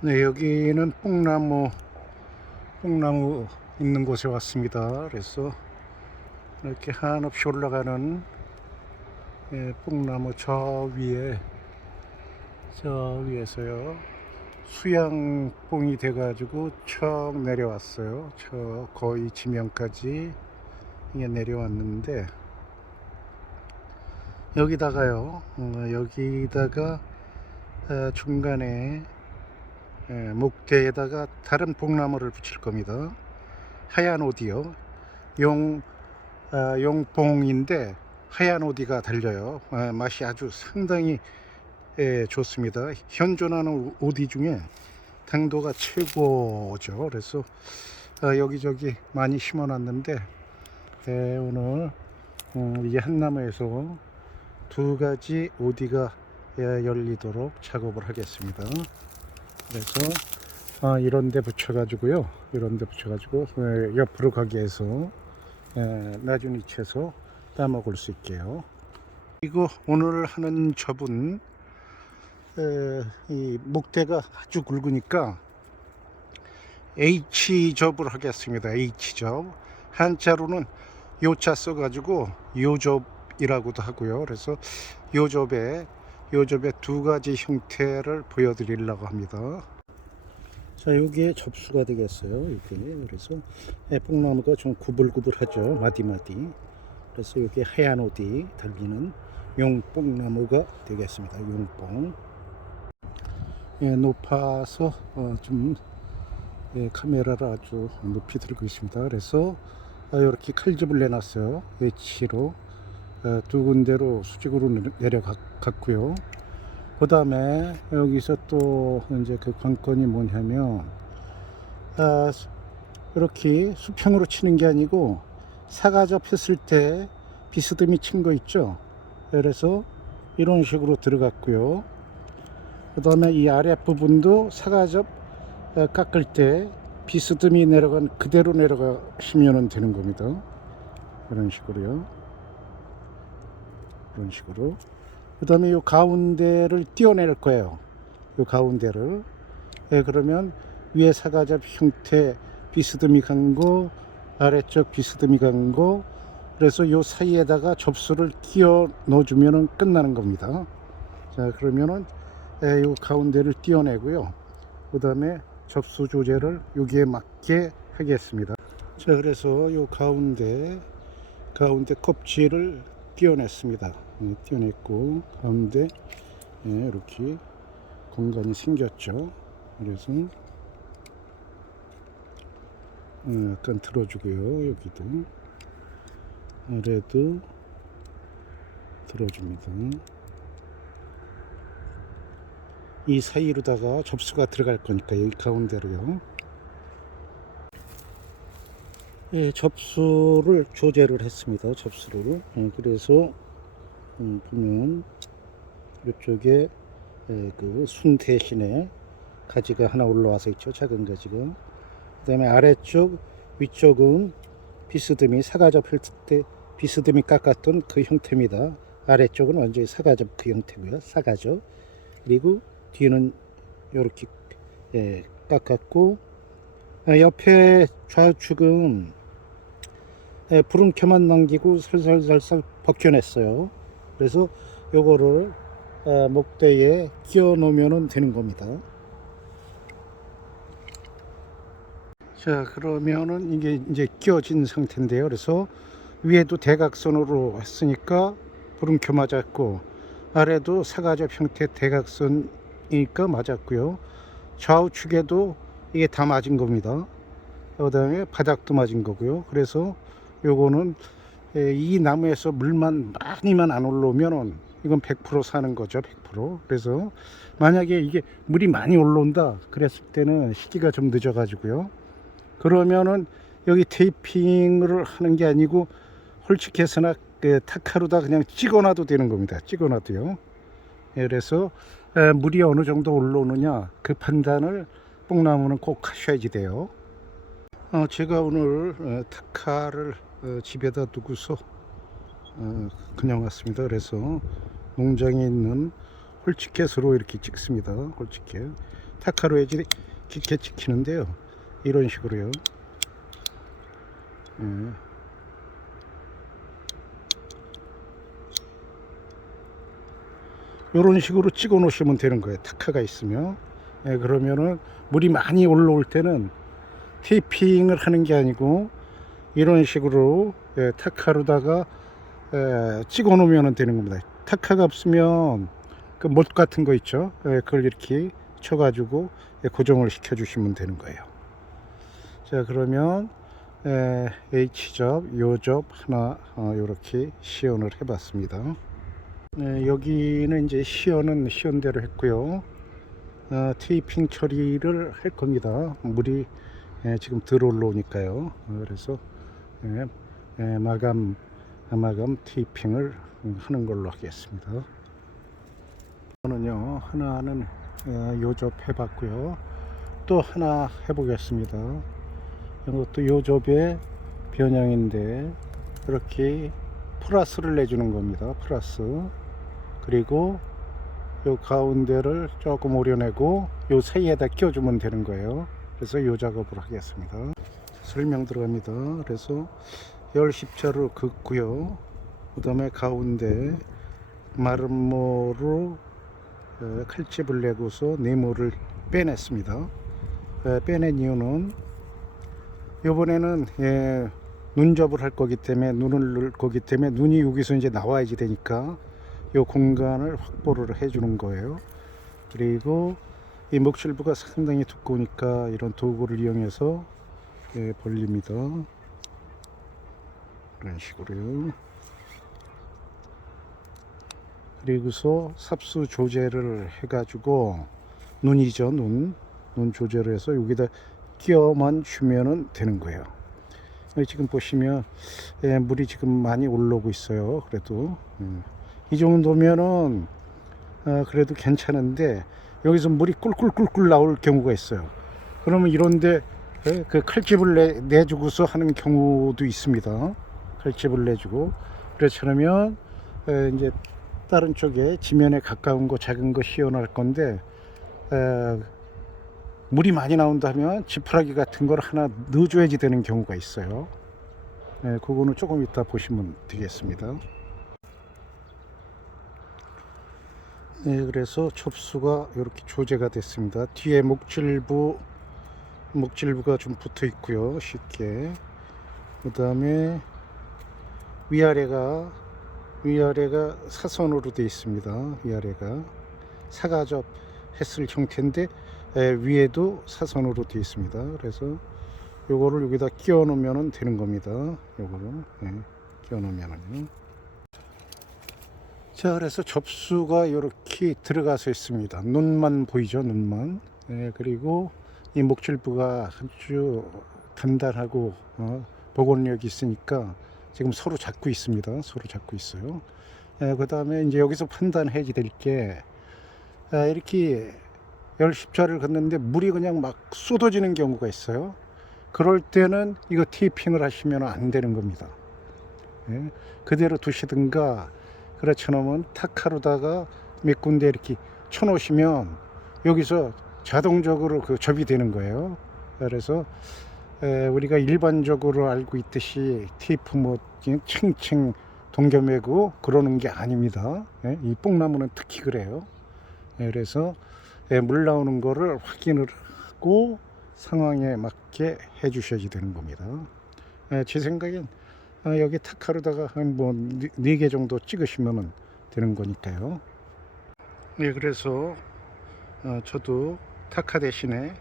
네, 여기는 뽕나무, 뽕나무 있는 곳에 왔습니다. 그래서 이렇게 한없이 올라가는 예, 뽕나무 저 위에, 저 위에서요. 수양뽕이 돼가지고 척 내려왔어요. 저 거의 지면까지 내려왔는데 여기다가요. 어, 여기다가 어, 중간에 예, 목대에다가 다른 뽕나무를 붙일 겁니다. 하얀 오디요. 용 아, 용뽕인데 하얀 오디가 달려요. 아, 맛이 아주 상당히 예, 좋습니다. 현존하는 오디 중에 당도가 최고죠. 그래서 아, 여기저기 많이 심어놨는데 예, 오늘 음, 이 한 나무에서 두 가지 오디가 예, 열리도록 작업을 하겠습니다. 그래서 아, 이런 데 붙여가지고요. 이런 데 붙여가지고 예, 옆으로 가게 해서 예, 나중 위치에서 따먹을 수 있게요. 그리고 오늘 하는 접은 에, 이 목대가 아주 굵으니까 H접을 하겠습니다. H접. 한자로는 요자 써가지고 요접이라고도 하고요. 그래서 요접에 요접의 두 가지 형태를 보여드리려고 합니다. 자, 여기에 접수가 되겠어요. 이게 그래서 예, 뽕나무가 좀 구불구불하죠. 마디마디. 그래서 여기 하얀 옷이 달리는 용뽕나무가 되겠습니다. 용뽕. 예, 높아서 어, 좀 예, 카메라를 아주 높이 들고 있습니다. 그래서 아, 이렇게 칼집을 내놨어요. 어, 두 군데로 수직으로 내려갔고요. 그 다음에 여기서 또 이제 그 관건이 뭐냐면 아, 이렇게 수평으로 치는 게 아니고 사과접 했을 때 비스듬히 친 거 있죠. 그래서 이런 식으로 들어갔고요. 그 다음에 이 아랫부분도 사과접 어, 깎을 때 비스듬히 내려간 그대로 내려가시면 되는 겁니다. 이런 식으로요. 이런 식으로. 그 다음에 이 가운데를 띄어낼 거예요. 이 가운데를. 예, 그러면 위에 사과잡 형태 비스듬히 간 거, 아래쪽 비스듬히 간 거, 그래서 이 사이에다가 접수를 끼워 넣어주면 끝나는 겁니다. 자, 그러면은 예, 이 가운데를 띄어내고요. 그 다음에 접수 조제를 여기에 맞게 하겠습니다. 자, 그래서 이 가운데, 가운데 껍질을 띄어냈습니다. 예, 띄어냈고, 가운데 예, 이렇게 공간이 생겼죠. 그래서 어, 약간 들어주고요. 여기도 아래도 들어줍니다. 이 사이로다가 접수가 들어갈 거니까 여기 가운데로요. 예, 접수를 조제를 했습니다. 접수를. 예, 그래서 음, 보면 이쪽에 예, 그순 대신에 가지가 하나 올라와서 있죠. 작은 가지가. 그 다음에 아래쪽 위쪽은 비스듬히 사과접 할때 비스듬히 깎았던 그 형태입니다. 아래쪽은 완전히 사과접 그 형태고요. 사과접. 그리고 뒤는 이렇게 예, 깎았고 아, 옆에 좌측은 예, 부름켜만 남기고 살살살살 벗겨냈어요. 그래서 요거를 아, 목대에 끼워 놓으면 되는 겁니다. 자 그러면은 이게 이제 끼워진 상태인데요. 그래서 위에도 대각선으로 했으니까 부름켜 맞았고 아래도 사과접 형태 대각선이니까 맞았고요. 좌우측에도 이게 다 맞은 겁니다. 그 다음에 바닥도 맞은 거고요. 그래서 요거는 에, 이 나무에서 물만 많이만 안 올라오면은 이건 100% 사는 거죠. 100%. 그래서 만약에 이게 물이 많이 올라온다 그랬을 때는 시기가 좀 늦어 가지고요. 그러면은 여기 테이핑을 하는 게 아니고 홀쭉해서나 그 타카로다 그냥 찍어놔도 되는 겁니다. 찍어놔도요. 예, 그래서 에, 물이 어느 정도 올라오느냐 그 판단을 뽕나무는 꼭 하셔야지 돼요. 어, 제가 오늘 어, 타카를 어, 집에다 두고서 어, 그냥 왔습니다. 그래서 농장에 있는 홀치켓으로 이렇게 찍습니다. 홀치켓. 타카로 엣지 깊게 찍히는데요. 이런 식으로요. 예. 이런 식으로 찍어 놓으시면 되는 거예요. 타카가 있으면. 예, 그러면은 물이 많이 올라올 때는 테이핑을 하는 게 아니고 이런 식으로 예, 타카로다가 예, 찍어 놓으면 되는 겁니다. 타카가 없으면 그 못 같은 거 있죠. 예, 그걸 이렇게 쳐 가지고 예, 고정을 시켜 주시면 되는 거예요. 자 그러면 예, H접, 요접 하나 어, 이렇게 시연을 해 봤습니다. 네, 여기는 이제 시연은 시연대로 했고요. 어, 테이핑 처리를 할 겁니다. 물이 예, 지금 들 올라오니까요. 어, 그래서 예, 예, 마감 마감 테이핑을 하는 걸로 하겠습니다. 저는요 하나는 어, 요접 해 봤고요. 또 하나 해보겠습니다. 이것도 요접의 변형인데 이렇게 플러스를 내주는 겁니다. 플러스 그리고 요 가운데를 조금 오려내고 요 사이에다 끼워주면 되는 거예요. 그래서 요 작업을 하겠습니다. 설명 들어갑니다. 그래서 열 십자로 긋고요. 그 다음에 가운데 마른 모로 어, 칼집을 내고서 네모를 빼냈습니다. 에, 빼낸 이유는 이번에는 예, 눈접을 할 거기 때문에 눈을 넣을 거기 때문에 눈이 여기서 이제 나와야지 되니까 이 공간을 확보를 해주는 거예요. 그리고 이 목실부가 상당히 두꺼우니까 이런 도구를 이용해서 예, 벌립니다. 이런 식으로요. 그리고서 삽수 조제를 해가지고 눈이죠 눈, 눈 조제를 해서 여기다 끼워만 주면은 되는 거예요. 여기 지금 보시면 예, 물이 지금 많이 올라오고 있어요. 그래도 음. 이 정도면은 아, 그래도 괜찮은데 여기서 물이 꿀꿀꿀꿀 나올 경우가 있어요. 그러면 이런데 예, 그 칼집을 내, 내주고서 하는 경우도 있습니다. 칼집을 내주고 그렇지 않으면 에, 이제 다른 쪽에 지면에 가까운 거 작은 거 시연할 건데 에, 물이 많이 나온다면 지푸라기 같은 걸 하나 넣어줘야지 되는 경우가 있어요. 예, 그거는 조금 이따 보시면 되겠습니다. 네, 그래서 접수가 이렇게 조제가 됐습니다. 뒤에 목질부, 목질부가 좀 붙어 있고요. 쉽게. 그 다음에 위아래가, 위아래가 사선으로 되어 있습니다. 위아래가. 사가접 했을 형태인데, 에, 위에도 사선으로 되어 있습니다. 그래서 요거를 여기다 끼워 놓으면 되는 겁니다. 요거를 예, 끼워 놓으면은요. 자, 그래서 접수가 이렇게 들어가서 있습니다. 눈만 보이죠, 눈만. 예, 그리고 이 목줄부가 아주 단단하고 어, 복원력이 있으니까 지금 서로 잡고 있습니다. 서로 잡고 있어요. 예, 그 다음에 이제 여기서 판단해야 될 게, 아, 이렇게 열 십자를 걷는데 물이 그냥 막 쏟아지는 경우가 있어요. 그럴 때는 이거 테이핑을 하시면 안 되는 겁니다. 예, 그대로 두시든가 그렇지 않으면 타카로다가 몇 군데 이렇게 쳐놓으시면 여기서 자동적으로 그 접이 되는 거예요. 그래서 에, 우리가 일반적으로 알고 있듯이 테이프 뭐 층층 동겨매고 그러는 게 아닙니다. 예, 이 뽕나무는 특히 그래요. 예, 그래서 예, 물 나오는 거를 확인을 하고 상황에 맞게 해 주셔야 되는 겁니다. 예, 제 생각엔 아, 여기 타카로다가 한 뭐네 개 정도 찍으시면 되는 거니까요. 네, 그래서 어, 저도 타카 대신에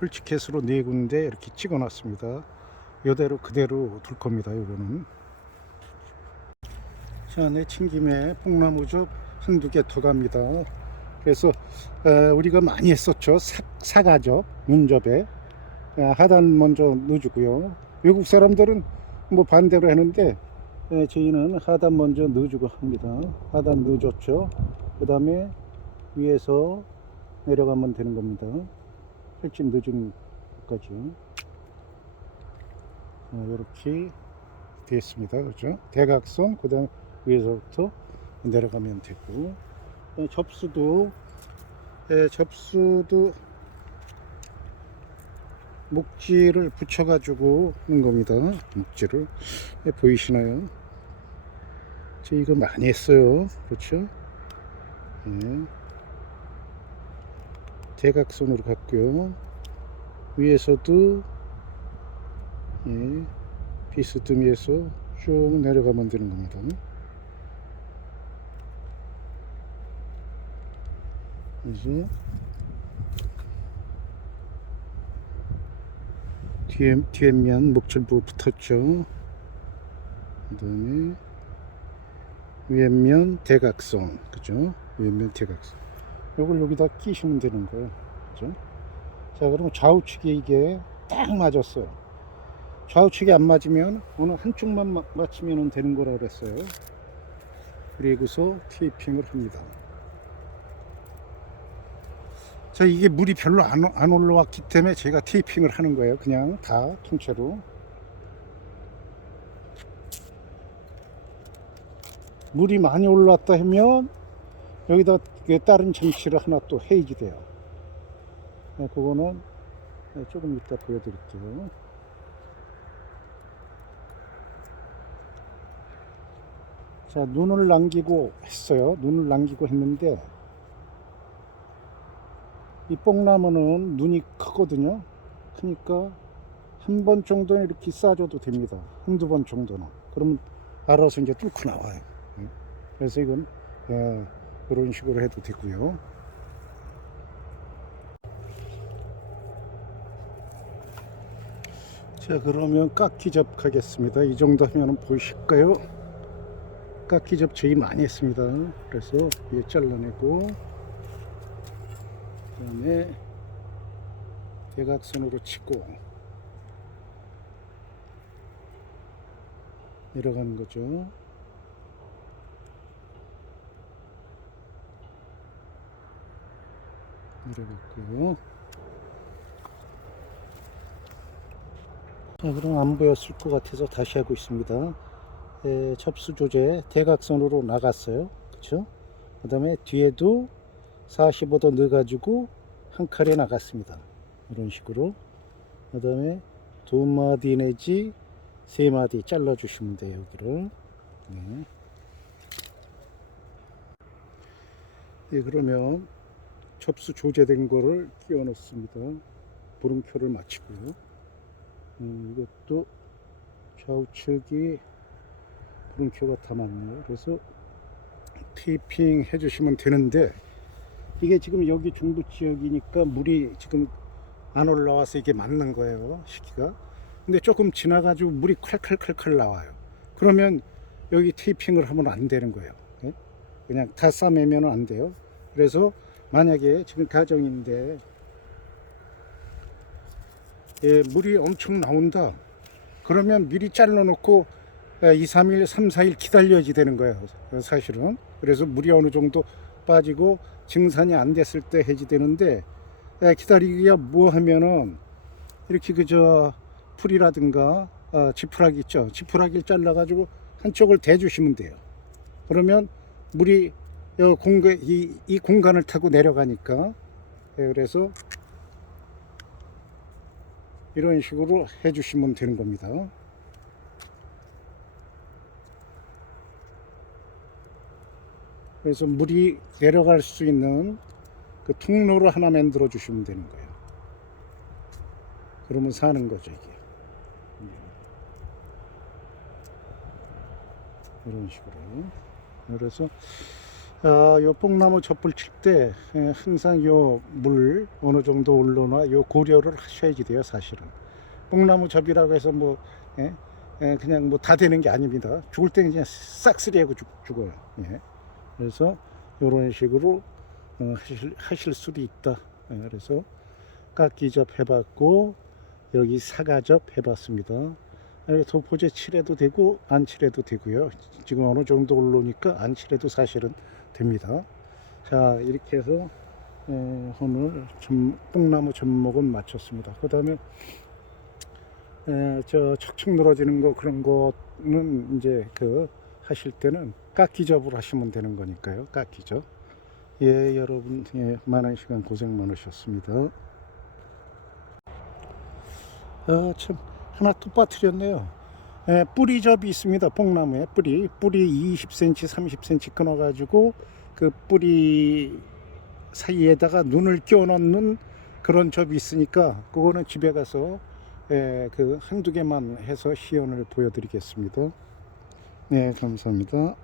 홀치켓으로 네 군데 이렇게 찍어 놨습니다. 이대로 그대로 둘 겁니다. 이거는. 자, 내친 김에 뽕나무즙 한두 개 더 갑니다. 그래서 어, 우리가 많이 했었죠. 사, 사과즙, 문접에 어, 하단 먼저 넣어주고요. 외국 사람들은 뭐 반대로 했는데 예, 저희는 하단 먼저 넣어주고 합니다. 하단 넣어줬죠. 그 다음에 위에서 내려가면 되는 겁니다. 펼침 넣어준 것까지 이렇게 되었습니다. 그렇죠? 대각선 그 다음 위에서부터 내려가면 되고 예, 접수도 예, 접수도 목지를 붙여가지고 하는 겁니다. 목지를 예, 보이시나요? 저 이거 많이 했어요. 그렇죠? 예. 대각선으로 갔고요. 위에서도 예, 비스듬히해서 쭉 내려가면 되는 겁니다. 그래서 뒤에 뒤에면 목줄부 붙었죠. 그 다음에 위에면 대각선, 그죠? 위에면 대각선. 요걸 여기다 끼시면 되는 거예요. 그죠? 자, 그러면 좌우측에 이게 딱 맞았어요. 좌우측이 안 맞으면 어느 한쪽만 마- 맞추면 되는 거라 그랬어요. 그리고서 테이핑을 합니다. 자, 이게 물이 별로 안, 안 올라왔기 때문에 제가 테이핑을 하는 거예요. 그냥 다 통째로. 물이 많이 올라왔다 하면 여기다 그 다른 장치를 하나 또 해야지 돼요. 네, 그거는 네, 조금 이따 보여드릴게요. 자, 눈을 남기고 했어요. 눈을 남기고 했는데 이 뽕나무는 눈이 크거든요. 그러니까 한 번 정도는 이렇게 싸줘도 됩니다. 한두 번 정도는. 그러면 알아서 이제 뚫고 나와요. 예. 그래서 이건 예, 이런 식으로 해도 되고요. 자 그러면 깎기 접하겠습니다. 이 정도 하면 보이실까요? 깎기 접 저희 많이 했습니다. 그래서 위에 잘라내고 그 다음에 대각선으로 치고 내려가는 거죠. 내려갔고요. 자, 그럼 안 보였을 것 같아서 다시 하고 있습니다. 에, 접수 조제 대각선으로 나갔어요. 그쵸? 그 다음에 뒤에도 45도 넣어가지고 한 칼에 나갔습니다. 이런 식으로. 그 다음에 두 마디 내지 세 마디 잘라 주시면 돼요. 여기를. 네. 예, 그러면 접수 조제된 거를 끼워 넣습니다. 물음표를 맞추고요. 음, 이것도 좌우측이 물음표가 다 맞네요. 그래서 테이핑 해주시면 되는데 이게 지금 여기 중부 지역이니까 물이 지금 안 올라와서 이게 맞는 거예요. 시기가. 근데 조금 지나가지고 물이 칼칼칼칼 나와요. 그러면 여기 테이핑을 하면 안 되는 거예요. 예? 그냥 다 싸매면 안 돼요. 그래서 만약에 지금 가정인데 예, 물이 엄청 나온다. 그러면 미리 잘라놓고 2, 3일, 3, 4일 기다려야지 되는 거예요. 사실은. 그래서 물이 어느 정도 빠지고 증산이 안 됐을 때 해지되는데 예, 기다리기가 뭐 하면은 이렇게 그저 풀이라든가 어, 지푸라기 있죠. 지푸라기를 잘라 가지고 한쪽을 대주시면 돼요. 그러면 물이 요 공간, 이, 이 공간을 타고 내려가니까 예, 그래서 이런 식으로 해주시면 되는 겁니다. 그래서 물이 내려갈 수 있는 그 통로를 하나 만들어 주시면 되는 거예요. 그러면 사는 거죠, 이게. 이런 식으로. 그래서 아, 요 뽕나무 접을 칠때 항상 요 물 어느 정도 올라나 요 고려를 하셔야지 돼요, 사실은. 뽕나무 접이라고 해서 뭐 예? 예, 그냥 뭐 다 되는 게 아닙니다. 죽을 때는 그냥 싹쓸이하고 죽, 죽어요. 예. 그래서 이런 식으로 어, 하실, 하실 수도 있다. 예, 그래서 깎기접 해봤고 여기 사가접 해봤습니다. 예, 도포제 칠해도 되고 안 칠해도 되고요. 지금 어느 정도 올라오니까 안 칠해도 사실은 됩니다. 자 이렇게 해서 에, 오늘 점, 뽕나무 접목은 마쳤습니다. 그 다음에 저 척척 늘어지는 거 그런 거는 이제 그 하실 때는 깎기접을 하시면 되는 거니까요. 깎기접. 예, 여러분 예, 많은 시간 고생 많으셨습니다. 어, 참 하나 또 빠뜨렸네요. 예, 뿌리접이 있습니다. 뽕나무에 뿌리 뿌리 20cm, 30cm 끊어가지고 그 뿌리 사이에다가 눈을 끼워 넣는 그런 접이 있으니까 그거는 집에 가서 예, 그 한두 개만 해서 시연을 보여드리겠습니다. 네, 감사합니다.